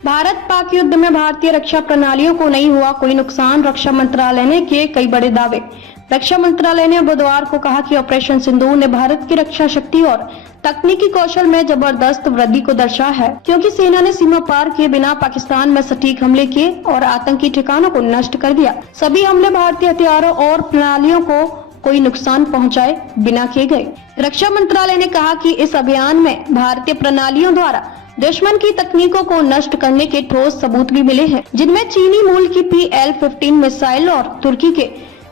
भारत पाक युद्ध में भारतीय रक्षा प्रणालियों को नहीं हुआ कोई नुकसान, रक्षा मंत्रालय ने किए कई बड़े दावे। रक्षा मंत्रालय ने बुधवार को कहा कि ऑपरेशन सिंदूर ने भारत की रक्षा शक्ति और तकनीकी कौशल में जबरदस्त वृद्धि को दर्शाया है, क्योंकि सेना ने सीमा पार किए बिना पाकिस्तान में सटीक हमले किए और आतंकी ठिकानों को नष्ट कर दिया। सभी हमले भारतीय हथियारों और प्रणालियों को कोई नुकसान पहुंचाए बिना किए गए। रक्षा मंत्रालय ने कहा कि इस अभियान में भारतीय प्रणालियों द्वारा दुश्मन की तकनीकों को नष्ट करने के ठोस सबूत भी मिले हैं, जिनमें चीनी मूल की PL-15 मिसाइल और तुर्की के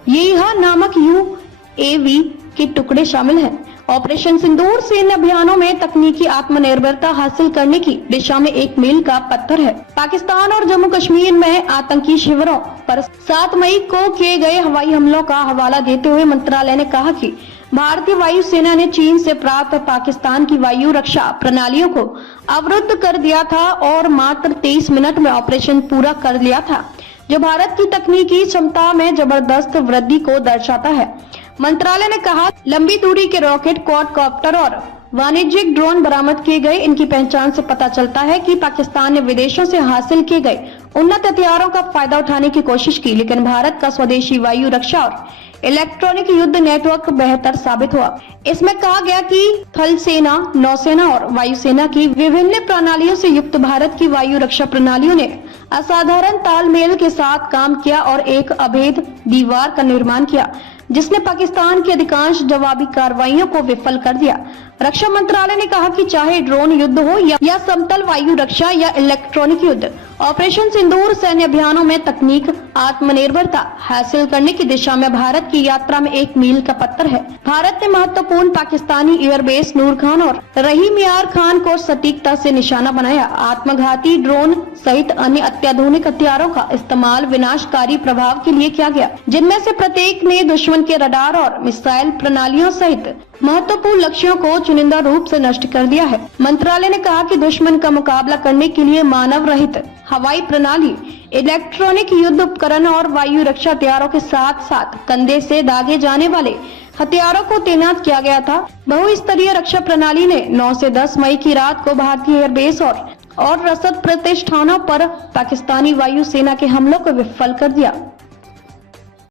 येहा नामक UAV के टुकड़े शामिल हैं। ऑपरेशन सिंदूर सैन्य अभियानों में तकनीकी आत्मनिर्भरता हासिल करने की दिशा में एक मील का पत्थर है। पाकिस्तान और जम्मू कश्मीर में आतंकी शिविरों पर 7 मई को किए गए हवाई हमलों का हवाला देते हुए मंत्रालय ने कहा कि भारतीय वायुसेना ने चीन से प्राप्त पाकिस्तान की वायु रक्षा प्रणालियों को अवरुद्ध कर दिया था और मात्र 23 मिनट में ऑपरेशन पूरा कर लिया था, जो भारत की तकनीकी क्षमता में जबरदस्त वृद्धि को दर्शाता है। मंत्रालय ने कहा, लंबी दूरी के रॉकेट, क्वाडकॉप्टर और वाणिज्यिक ड्रोन बरामद किए गए। इनकी पहचान से पता चलता है कि पाकिस्तान ने विदेशों से हासिल किए गए उन्नत हथियारों का फायदा उठाने की कोशिश की, लेकिन भारत का स्वदेशी वायु रक्षा और इलेक्ट्रॉनिक युद्ध नेटवर्क बेहतर साबित हुआ। इसमें कहा गया कि थल सेना, नौसेना और वायुसेना की विभिन्न प्रणालियों से युक्त भारत की वायु रक्षा प्रणालियों ने असाधारण तालमेल के साथ काम किया और एक अभेद दीवार का निर्माण किया, जिसने पाकिस्तान की अधिकांश जवाबी कार्रवाइयों को विफल कर दिया। रक्षा मंत्रालय ने कहा कि चाहे ड्रोन युद्ध हो या समतल वायु रक्षा या इलेक्ट्रॉनिक युद्ध, ऑपरेशन सिंदूर सैन्य अभियानों में तकनीक आत्मनिर्भरता हासिल करने की दिशा में भारत की यात्रा में एक मील का पत्थर है। भारत ने महत्वपूर्ण पाकिस्तानी एयरबेस नूर खान और रहीम यार खान को सटीकता से निशाना बनाया। आत्मघाती ड्रोन सहित अन्य अत्याधुनिक हथियारों का इस्तेमाल विनाशकारी प्रभाव के लिए किया गया, जिनमें से प्रत्येक ने दुश्मन के रडार और मिसाइल प्रणालियों सहित महत्वपूर्ण लक्ष्यों को चुनिंदा रूप से नष्ट कर दिया है। मंत्रालय ने कहा कि दुश्मन का मुकाबला करने के लिए मानव रहित हवाई प्रणाली, इलेक्ट्रॉनिक युद्ध उपकरण और वायु रक्षा हथियारों के साथ साथ कंधे से दागे जाने वाले हथियारों को तैनात किया गया था। बहुस्तरीय रक्षा प्रणाली ने 9 से 10 मई की रात को भारतीय एयरबेस और रसद प्रतिष्ठानों पर पाकिस्तानी वायु सेना के हमलों को विफल कर दिया।